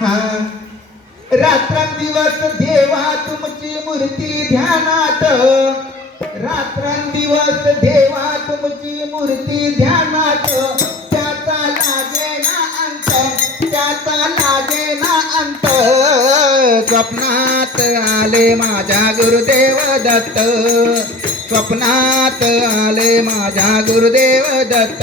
हा. रात्रंदिवस देवा तुमची मूर्ती ध्यानात. रात्रंदिवस देवा तुमची मूर्ती ध्यानात. त्याचा लागे ना अंत त्याचा लागे ना अंत. स्वप्नात आले माझ्या गुरुदेव दत्त. स्वप्नात आले माझ्या गुरुदेव दत्त.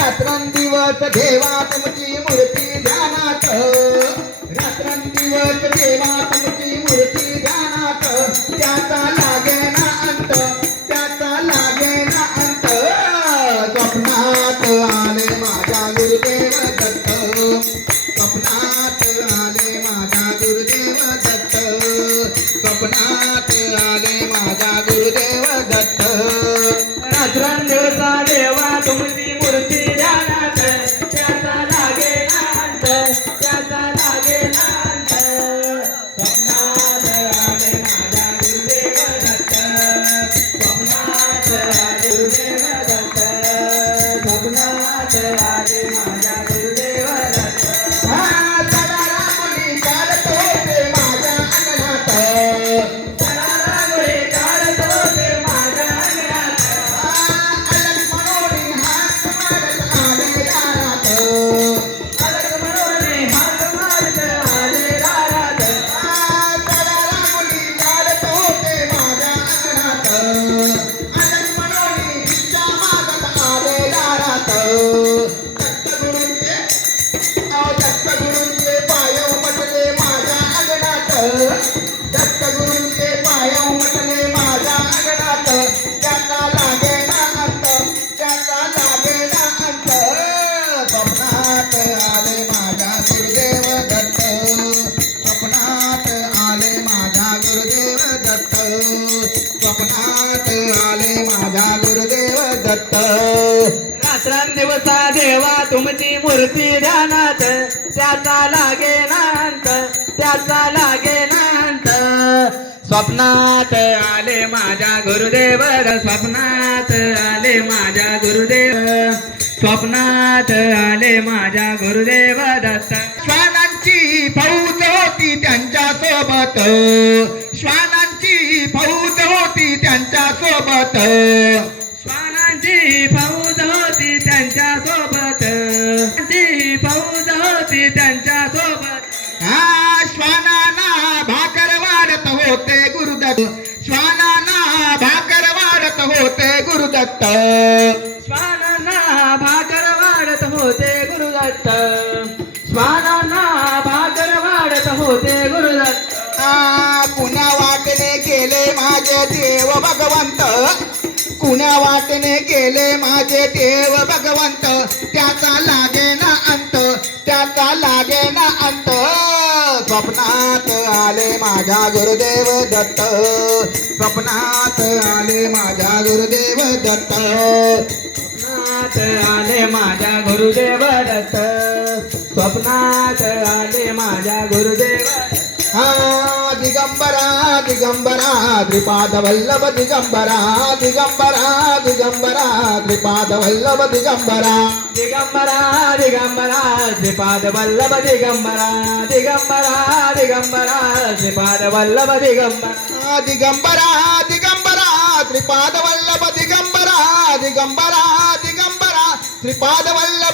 रात्रंदिवस देवा तुमची मूर्ती ध्यानात. रात्रंदिवस देवा तुमची मूर्ती ध्यानात. त्याचा लागे ना अंत. त्याचा लागे ना अंत त्याचा लागे ना अंत. स्वप्नात आले माझ्या गुरुदेव दत्त. स्वप्नात आले माझ्या गुरुदेव दत्त. स्वप्नात आले माझ्या गुरुदेव दत्त. देवा तुमची मूर्ती ध्यानात. त्याचा लागे नांत त्याचा लागे स्वप्नात आले माझ्या गुरुदेव स्वप्नात आले माझ्या गुरुदेव स्वप्नात आले माझ्या गुरुदेव दत्त. श्वानांची फौज होती त्यांच्यासोबत श्वानांची फौज होती त्यांच्यासोबत होते गुरुदत्त. श्वानांना भाकर वाढत होते गुरुदत्त. कुण्या वाटने गेले माझे देव भगवंत. कुण्या वाटने गेले माझे देव भगवंत. त्याचा लागे ना अंत त्याचा लागे ना अंत. स्वप्नात आले माझ्या गुरुदेव दत्त. स्वप्नात आले माझ्या गुरुदेव दत्त. स्वप्नात गुरुदेव दत्त स्वप्नात आले माझ्या गुरुदेव हा दिगंबरा दिगंबरा त्रिपाद वल्लभ दिगंबरा दिगंबरा दिगंबरा त्रिपाद वल्लभ दिगंबरा दिगंबरा दिगंबरा श्रीपाद वल्लभ दिगंबरा दिगंबरा दिगंबरा श्रीपाद वल्लभ दिगंबरा हा, दिगंबरा दिगंबरा त्रिपाद वल्लभ दिगंबरा दिगंबरा दिगंबरा त्रिपाद वल्लभ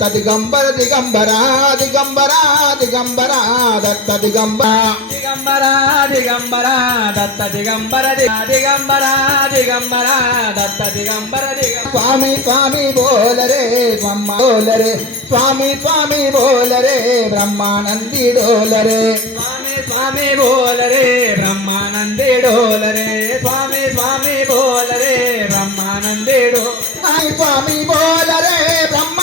దత్త దిగంబర దిగంబరా దిగంబరా దిగంబరా దత్త దిగంబర దిగంబరా దిగంబరా దత్త దిగంబర దిగంబరా దిగంబరా దత్త దిగంబర స్వామి స్వామి బోలరే బ్రహ్మ డోలరే స్వామి స్వామి బోలరే బ్రహ్మానంది డోలరే స్వామి స్వామి బోలరే బ్రహ్మానంది డోలరే స్వామి స్వామి బోలరే బ్రహ్మానంది డో స్వామి బోలరే బ్రహ్మ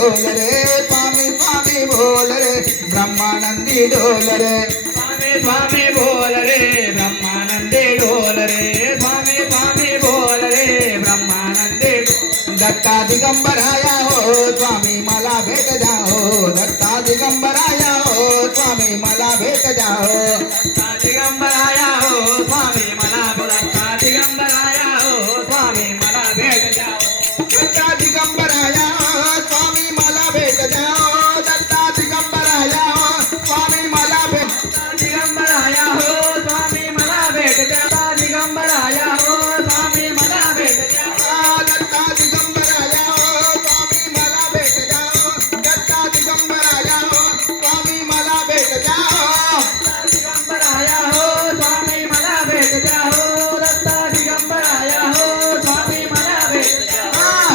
डोल रे स्वामी स्वामी बोल रे ब्रह्मानंदी डोल रे। स्वामी स्वामी बोल रे ब्रह्मानंदी डोल रे। स्वामी स्वामी बोल रे ब्रह्मानंदी दत्ता दिगंबर आया हो स्वामी माला भेट जाओ दत्ता दिगंबर आया हो स्वामी माला भेट जाओ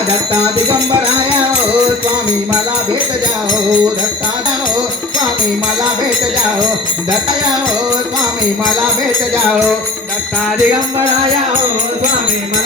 दत्ता दिगंबराया हो, स्वामी माला भेट जाओ दत्ता जाओ स्वामी माला भेट जाओ दत्ता जाओ स्वामी माला भेट जाओ दत्ता दिगंबराया हो, स्वामी माला